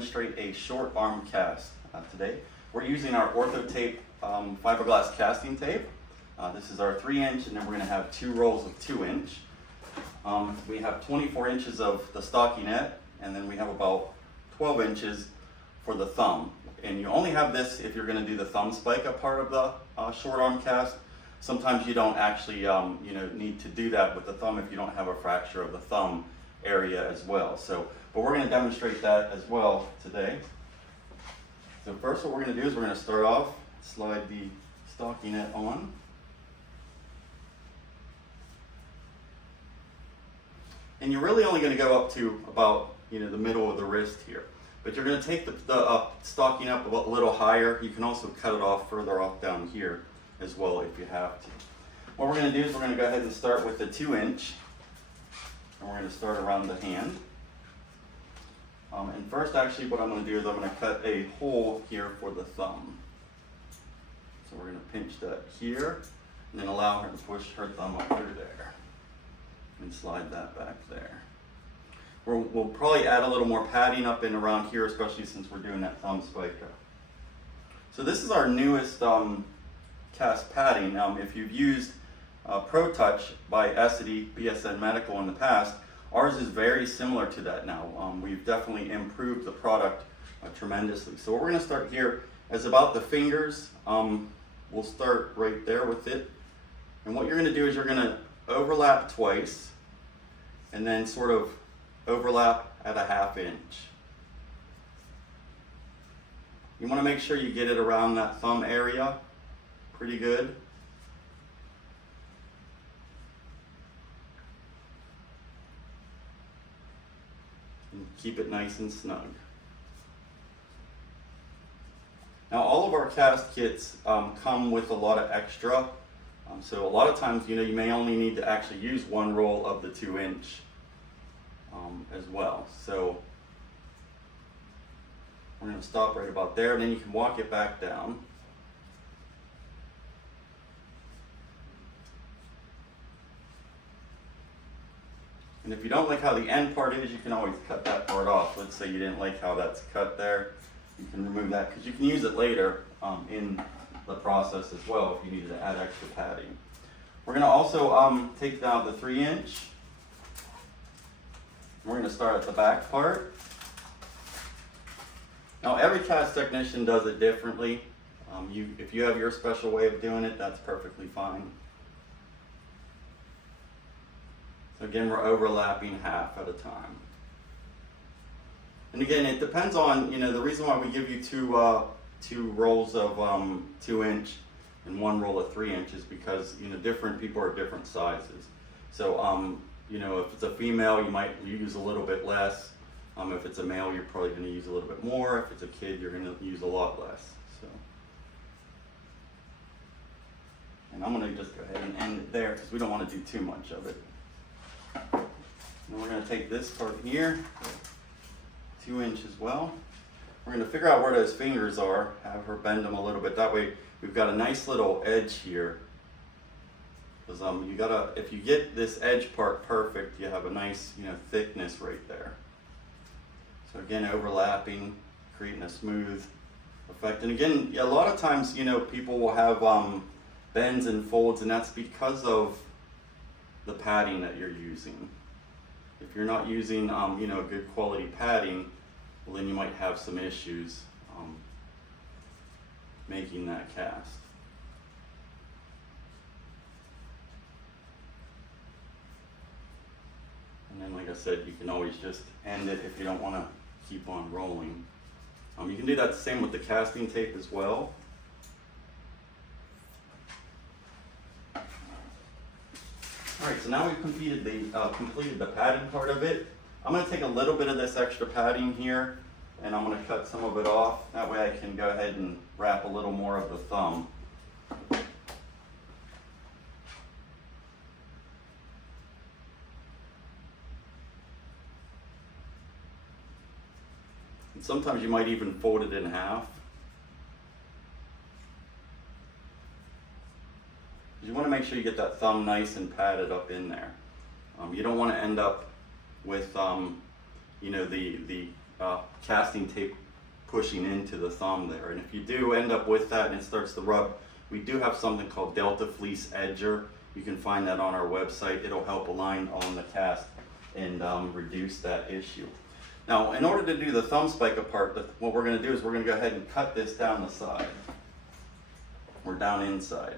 demonstrate a short arm cast today. We're using our OrthoTape fiberglass casting tape. This is our 3-inch, and then we're going to have 2 rolls of 2-inch. We have 24 inches of the stockinette, and then we have about 12 inches for the thumb. And you only have this if you're going to do the thumb spica part of the short arm cast. Sometimes you don't actually need to do that with the thumb if you don't have a fracture of the thumb area as well. But we're going to demonstrate that as well today. So first what we're going to do is we're going to start off, slide the stockinette on. And you're really only going to go up to about the middle of the wrist here. But you're going to take the stockinette up a little higher. You can also cut it off further off down here as well if you have to. What we're going to do is we're going to go ahead and start with the 2-inch. And we're going to start around the hand. And first, actually, what I'm going to do is I'm going to cut a hole here for the thumb. So we're going to pinch that here, and then allow her to push her thumb up through there. And slide that back there. We'll probably add a little more padding up and around here, especially since we're doing that thumb spica. So this is our newest cast padding. If you've used Pro Touch by Essity BSN Medical in the past, ours is very similar to that now. We've definitely improved the product tremendously. So what we're going to start here is about the fingers. We'll start right there with it. And what you're going to do is you're going to overlap twice and then sort of overlap at a 1/2 inch. You want to make sure you get it around that thumb area pretty good. And keep it nice and snug. Now all of our cast kits come with a lot of extra. So a lot of times, you may only need to actually use 1 roll of the 2-inch as well. So we're going to stop right about there, and then you can walk it back down. And if you don't like how the end part is, you can always cut that part off. Let's say you didn't like how that's cut there. You can remove that because you can use it later in the process as well if you needed to add extra padding. We're going to also take down the 3-inch. We're going to start at the back part. Now every cast technician does it differently. If you have your special way of doing it, that's perfectly fine. So again, we're overlapping 1/2 at a time. And again, it depends on, the reason why we give you two rolls of 2-inch and 1 roll of 3-inch is because, different people are different sizes. So, if it's a female, you might use a little bit less. If it's a male, you're probably going to use a little bit more. If it's a kid, you're going to use a lot less. So, and I'm going to just go ahead and end it there because we don't want to do too much of it. And we're going to take this part here, 2-inch as well. We're going to figure out where those fingers are, have her bend them a little bit. That way we've got a nice little edge here. Because if you get this edge part perfect, you have a nice thickness right there. So again, overlapping, creating a smooth effect. And again, a lot of times people will have bends and folds, and that's because of the padding that you're using. If you're not using good quality padding, well, then you might have some issues making that cast. And then, like I said, you can always just end it if you don't want to keep on rolling. You can do that same with the casting tape as well. Alright, so now we've completed the padding part of it. I'm going to take a little bit of this extra padding here, and I'm going to cut some of it off. That way I can go ahead and wrap a little more of the thumb. And sometimes you might even fold it in half. You want to make sure you get that thumb nice and padded up in there. You don't want to end up with the casting tape pushing into the thumb there. And if you do end up with that and it starts to rub, we do have something called Delta Fleece Edger. You can find that on our website. It'll help align on the cast and reduce that issue. Now, in order to do the thumb spica part, what we're going to do is we're going to go ahead and cut this down the side, or down inside.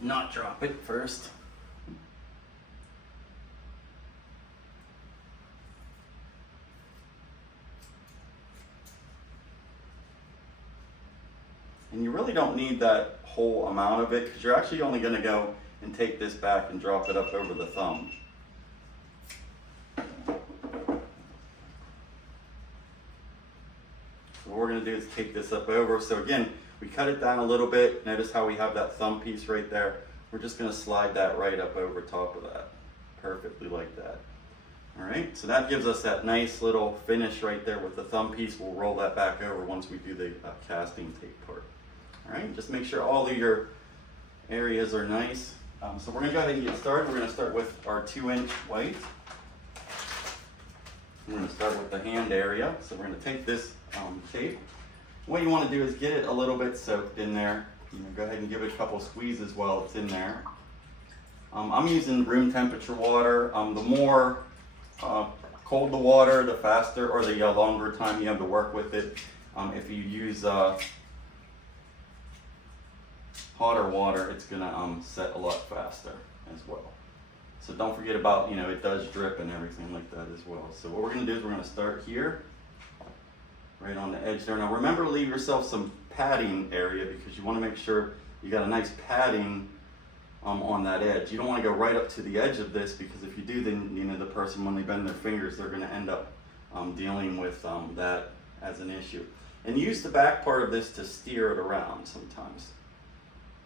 Not drop it first. And you really don't need that whole amount of it, because you're actually only going to go and take this back and drop it up over the thumb. So what we're going to do is take this up over. So again, we cut it down a little bit. Notice how we have that thumb piece right there. We're just going to slide that right up over top of that. Perfectly like that. All right, so that gives us that nice little finish right there with the thumb piece. We'll roll that back over once we do the casting tape part. All right, just make sure all of your areas are nice. So we're going to go ahead and get started. We're going to start with our 2-inch white. We're going to start with the hand area. So we're going to take this tape. What you want to do is get it a little bit soaked in there. Go ahead and give it a couple squeezes while it's in there. I'm using room temperature water. The more cold the water, the faster or the longer time you have to work with it. If you use hotter water, it's gonna set a lot faster as well. So don't forget about, it does drip and everything like that as well. So what we're gonna do is we're gonna start here, right on the edge there. Now remember to leave yourself some padding area, because you wanna make sure you got a nice padding on that edge. You don't wanna go right up to the edge of this, because if you do, then the person, when they bend their fingers, they're gonna end up dealing with that as an issue. And use the back part of this to steer it around sometimes.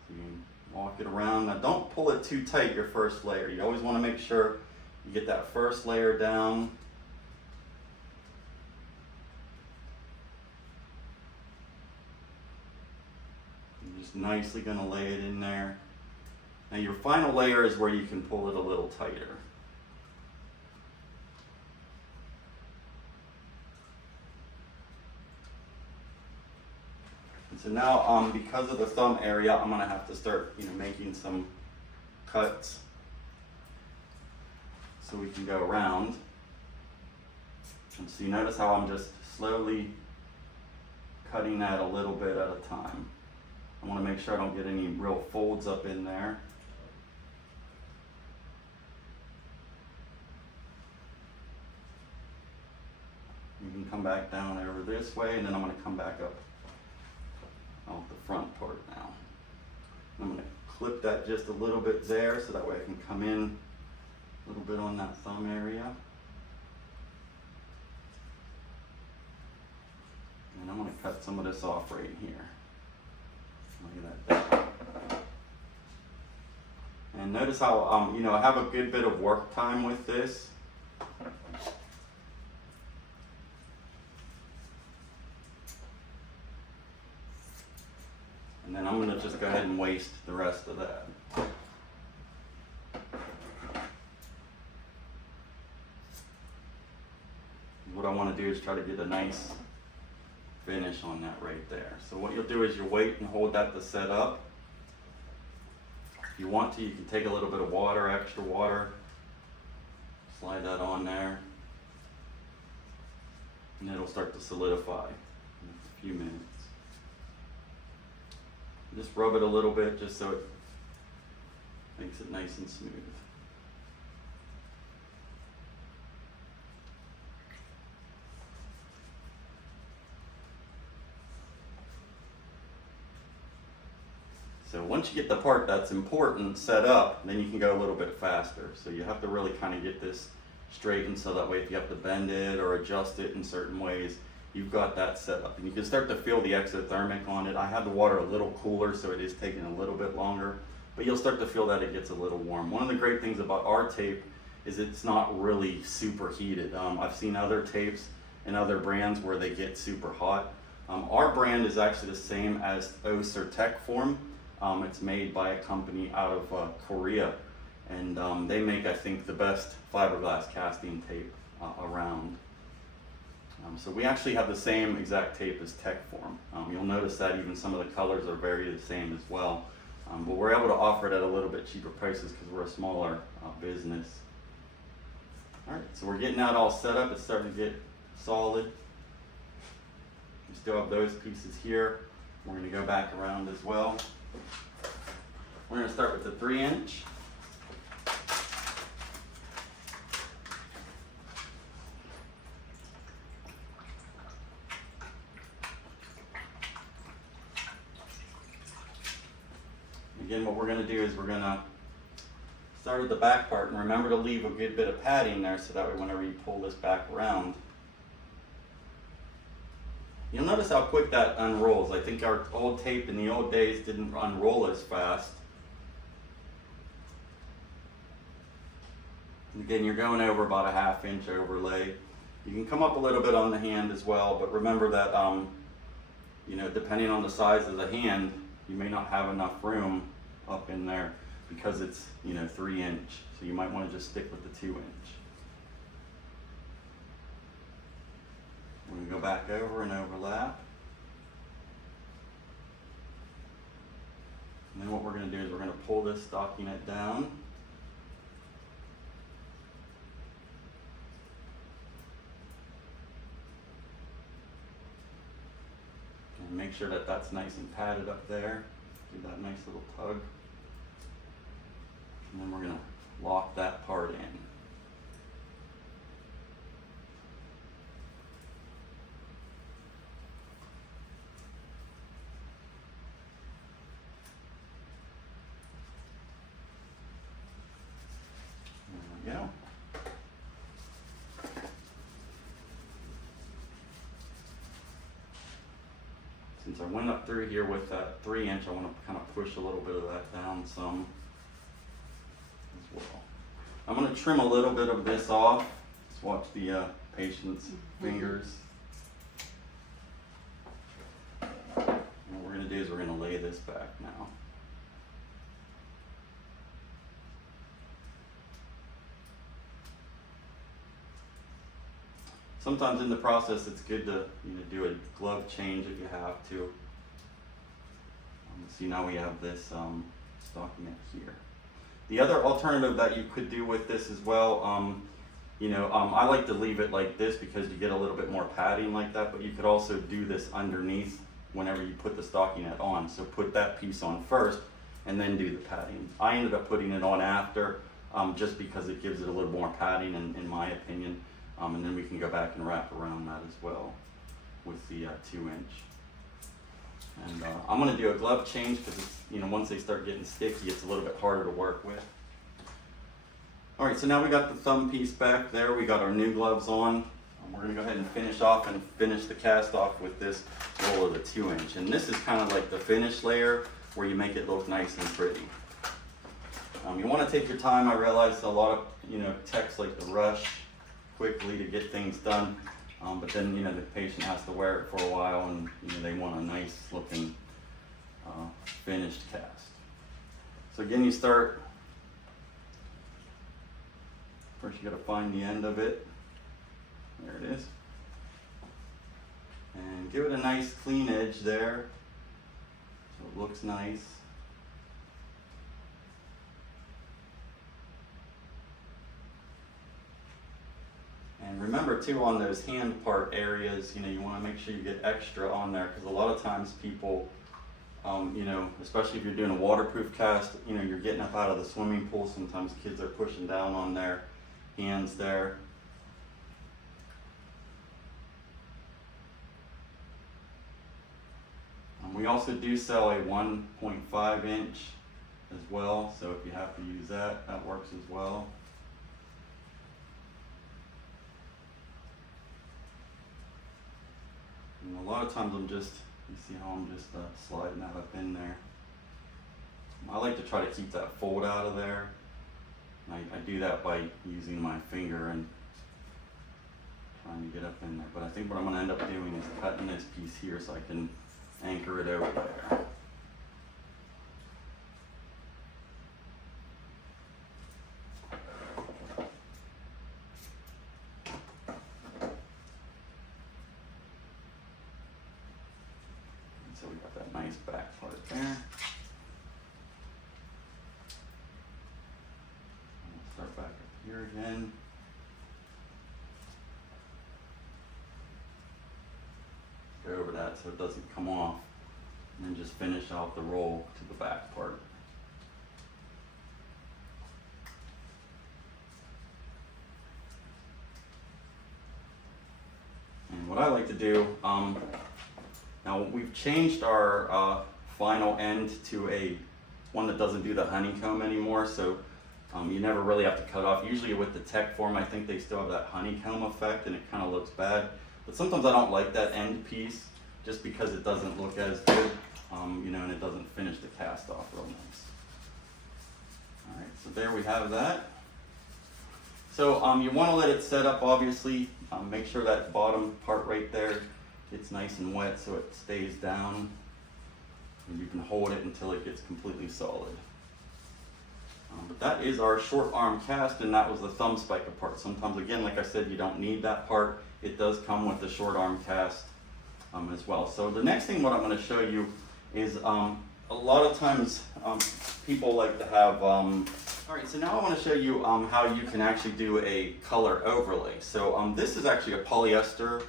You can walk it around. Now don't pull it too tight, your first layer. You always want to make sure you get that first layer down. You're just nicely going to lay it in there. Now your final layer is where you can pull it a little tighter. So now, because of the thumb area, I'm going to have to start, making some cuts so we can go around. And so you notice how I'm just slowly cutting that a little bit at a time. I want to make sure I don't get any real folds up in there. You can come back down over this way, and then I'm going to come back up off the front part now. I'm going to clip that just a little bit there, so that way I can come in a little bit on that thumb area. And I'm going to cut some of this off right here. Look at that. And notice how I have a good bit of work time with this. And then I'm going to just go ahead and waste the rest of that. What I want to do is try to get a nice finish on that right there. So what you'll do is you'll wait and hold that to set up. If you want to, you can take a little bit of water, extra water, slide that on there, and it'll start to solidify in a few minutes. Just rub it a little bit just so it makes it nice and smooth. So once you get the part that's important set up, then you can go a little bit faster. So you have to really kind of get this straightened, so that way if you have to bend it or adjust it in certain ways, you've got that set up. And you can start to feel the exothermic on it. I have the water a little cooler, so it is taking a little bit longer, but you'll start to feel that it gets a little warm. One of the great things about our tape is it's not really super heated. I've seen other tapes and other brands where they get super hot. Our brand is actually the same as OrthoTape form. It's made by a company out of Korea, and they make, I think, the best fiberglass casting tape around. So we actually have the same exact tape as Tech Form. You'll notice that even some of the colors are very the same as well. But we're able to offer it at a little bit cheaper prices because we're a smaller business. All right, so we're getting that all set up. It's starting to get solid. We still have those pieces here. We're going to go back around as well. We're going to start with the 3-inch. Again, what we're going to do is we're going to start with the back part, and remember to leave a good bit of padding there so that way whenever you pull this back around, you'll notice how quick that unrolls. I think our old tape in the old days didn't unroll as fast. And again, you're going over about a 1/2 inch overlay. You can come up a little bit on the hand as well, but remember that you know, depending on the size of the hand, you may not have enough room up in there because it's, you know, 3-inch. So you might want to just stick with the 2-inch. We're going to go back over and overlap. And then what we're going to do is we're going to pull this stockinette down. And make sure that that's nice and padded up there. Give that nice little tug. And then we're going to lock that part in. There we go. Since I went up through here with that 3-inch, I want to kind of push a little bit of that down some as well. I'm going to trim a little bit of this off. Just watch the patient's fingers. And what we're going to do is we're going to lay this back now. Sometimes in the process, it's good to, you know, do a glove change if you have to. See, now we have this stockinette here. The other alternative that you could do with this as well, you know, I like to leave it like this because you get a little bit more padding like that, but you could also do this underneath whenever you put the stockinette on. So put that piece on first and then do the padding. I ended up putting it on after just because it gives it a little more padding in my opinion. And then we can go back and wrap around that as well with the 2-inch. And I'm going to do a glove change because, you know, once they start getting sticky, it's a little bit harder to work with. All right, so now we got the thumb piece back there. We got our new gloves on. We're going to go ahead and finish off and finish the cast off with this roll of the 2-inch. And this is kind of like the finish layer where you make it look nice and pretty. You want to take your time. I realize a lot of, you know, techs like to rush quickly to get things done, but then, you know, the patient has to wear it for a while, and, you know, they want a nice looking finished cast. So again, you start first. You got to find the end of it. There it is, and give it a nice clean edge there so it looks nice. And remember too, on those hand part areas, you know, you want to make sure you get extra on there, because a lot of times people, you know, especially if you're doing a waterproof cast, you know, you're getting up out of the swimming pool. Sometimes kids are pushing down on their hands there. We also do sell a 1.5-inch as well, so if you have to use that, that works as well. And a lot of times I'm just, you see how I'm just sliding that up in there. I like to try to keep that fold out of there. I do that by using my finger and trying to get up in there. But I think what I'm going to end up doing is cutting this piece here so I can anchor it over there. So we got that nice back part there. We'll start back up here again. Go over that so it doesn't come off, and then just finish off the roll to the back part. And what I like to do, now we've changed our final end to a one that doesn't do the honeycomb anymore, so you never really have to cut off. Usually with the tech form, I think they still have that honeycomb effect and it kind of looks bad. But sometimes I don't like that end piece just because it doesn't look as good, you know, and it doesn't finish the cast off real nice. All right, so there we have that. So you want to let it set up, obviously. Make sure that bottom part right there gets nice and wet so it stays down. And you can hold it until it gets completely solid. But that is our short arm cast, and that was the thumb spica part. Sometimes, again, like I said, you don't need that part. It does come with the short arm cast as well. So the next thing what I'm going to show you is a lot of times people like to have, all right, so now I want to show you how you can actually do a color overlay. So this is actually a polyester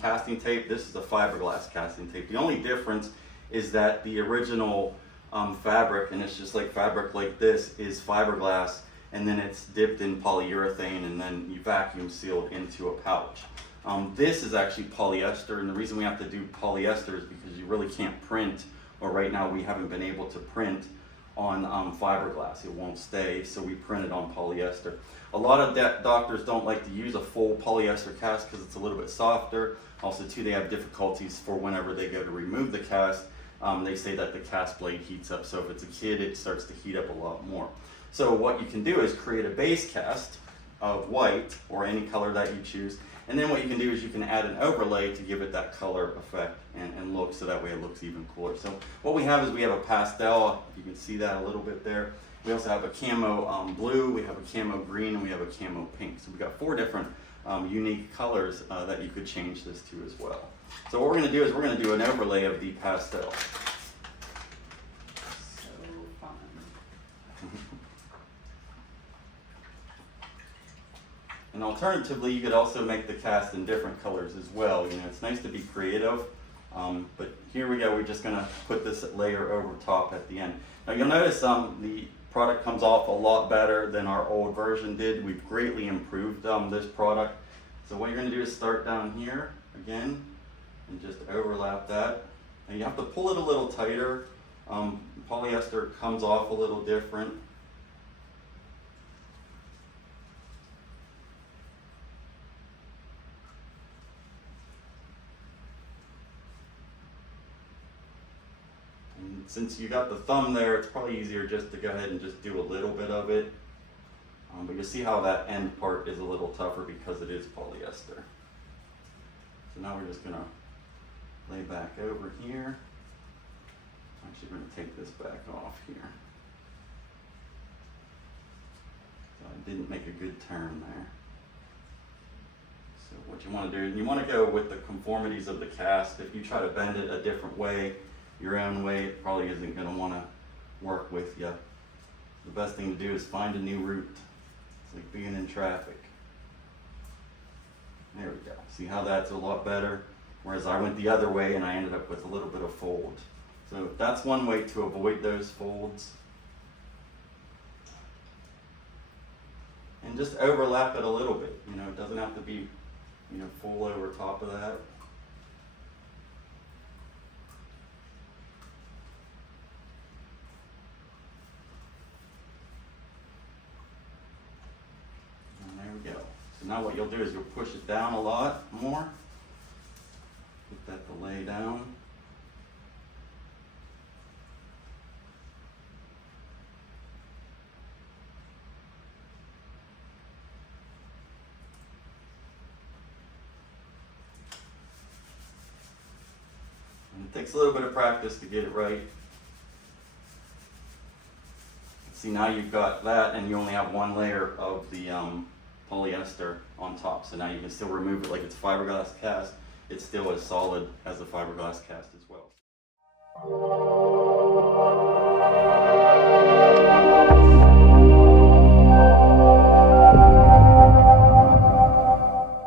casting tape. This is a fiberglass casting tape. The only difference is that the original fabric, and it's just like fabric like this, is fiberglass, and then it's dipped in polyurethane and then you vacuum sealed into a pouch. This is actually polyester, and the reason we have to do polyester is because you really can't print, or right now we haven't been able to print on fiberglass. It won't stay, so we print it on polyester. A lot of doctors don't like to use a full polyester cast because it's a little bit softer. Also too, they have difficulties for whenever they go to remove the cast. They say that the cast blade heats up, so if it's a kid, it starts to heat up a lot more. So what you can do is create a base cast of white or any color that you choose, and then what you can do is you can add an overlay to give it that color effect and look, so that way it looks even cooler. So what we have is we have a pastel, you can see that a little bit there. We also have a camo blue, we have a camo green, and we have a camo pink. So we've got 4 different unique colors that you could change this to as well. So what we're going to do is we're going to do an overlay of the pastel. So fun. And alternatively, you could also make the cast in different colors as well. You know, it's nice to be creative. But here we go, we're just going to put this layer over top at the end. Now you'll notice the product comes off a lot better than our old version did. We've greatly improved this product. So what you're going to do is start down here again and just overlap that. And you have to pull it a little tighter. Polyester comes off a little different. And since you got the thumb there, it's probably easier just to go ahead and just do a little bit of it. But you see how that end part is a little tougher because it is polyester. So now we're just going to lay back over here. Actually, we're going to take this back off here. So I didn't make a good turn there. So what you want to do, you want to go with the conformities of the cast. If you try to bend it a different way, your own way, it probably isn't going to want to work with you. The best thing to do is find a new route. It's like being in traffic. There we go. See how that's a lot better? Whereas I went the other way and I ended up with a little bit of fold. So that's one way to avoid those folds. And just overlap it a little bit. You know, it doesn't have to be, you know, full over top of that. And there we go. So now what you'll do is you'll push it down a lot more. Get that to lay down. And it takes a little bit of practice to get it right. See, now you've got that and you only have one layer of the polyester on top. So now you can still remove it like it's fiberglass cast. It's still as solid as the fiberglass cast as well. Okay.